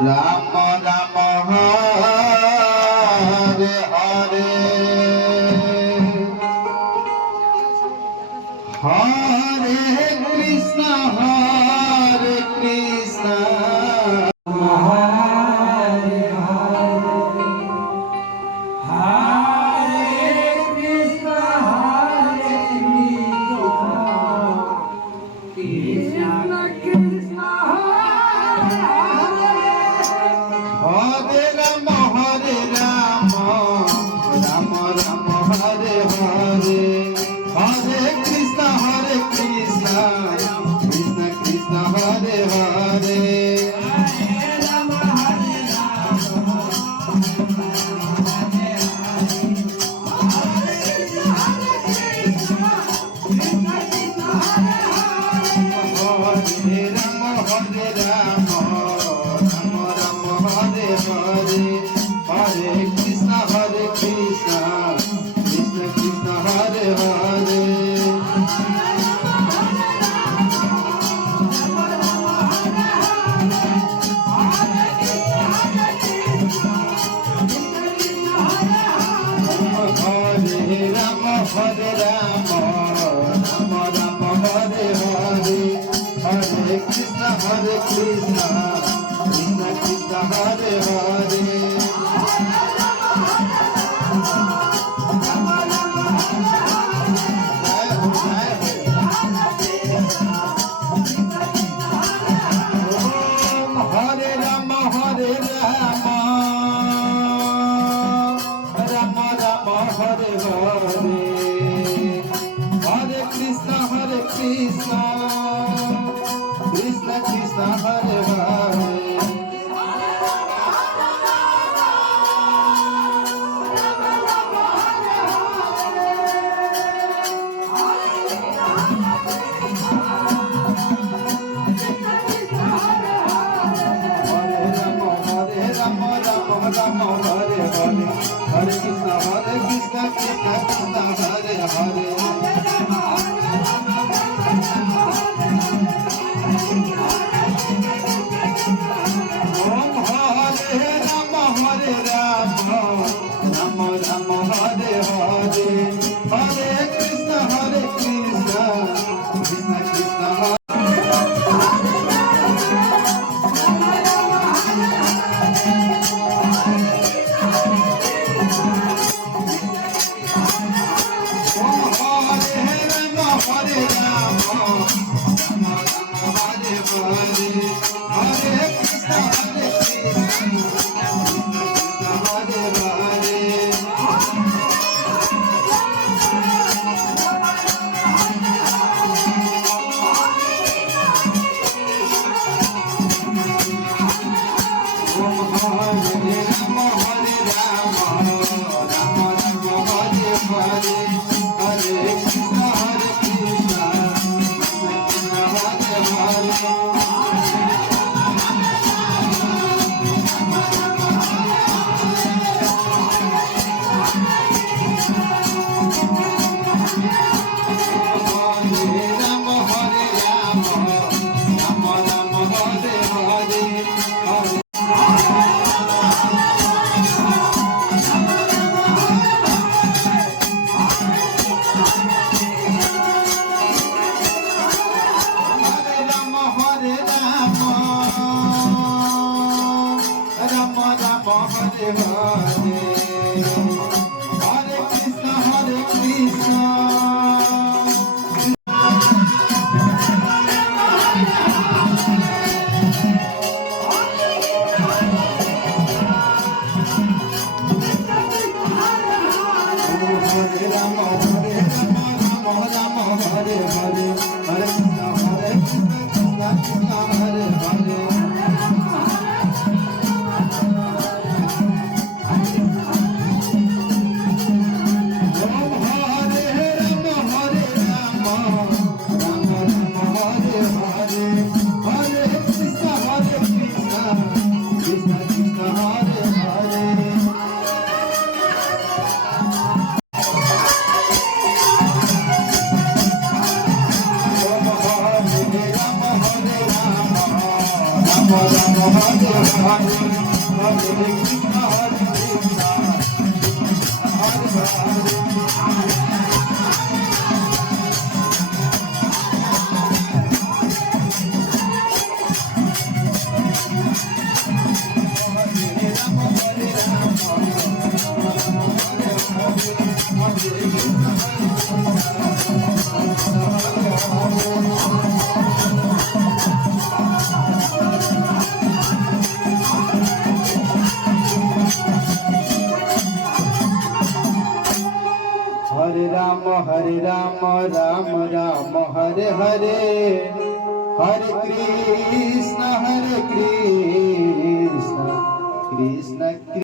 Ram Ram Hare Hare Hare Krishna Hare Krishna Hare Ram Ram Ram Hare Hare Hare Krishna Krishna Krishna Hare Hare Hare Krishna Krishna Krishna Hare Hare Hare Ram Ram Ram Hare Hare Hare Krishna Krishna Krishna Hare Hare Hare Ram Ram Ram Hare Hare Hare Krishna Krishna Krishna Hare Hare Ram Hare Hare Hare Krishna Krishna Krishna Hare Hare Om Hare Ram Ram Ram Hare Hare Hare Krishna Krishna Krishna Hare Ram Hare Hare Hare Krishna Hare Hare Om Hare Ram Ram Ram Hare Hare Hare Krishna Krishna Hare Hare Hare Hare Hare Krishna Krishna Hare Ram Ram Hare Hare Hare Krishna Krishna Krishna Hare Hare Hare Rama, Rama Rama, Hare Hare, Hare Krishna, Krishna Krishna.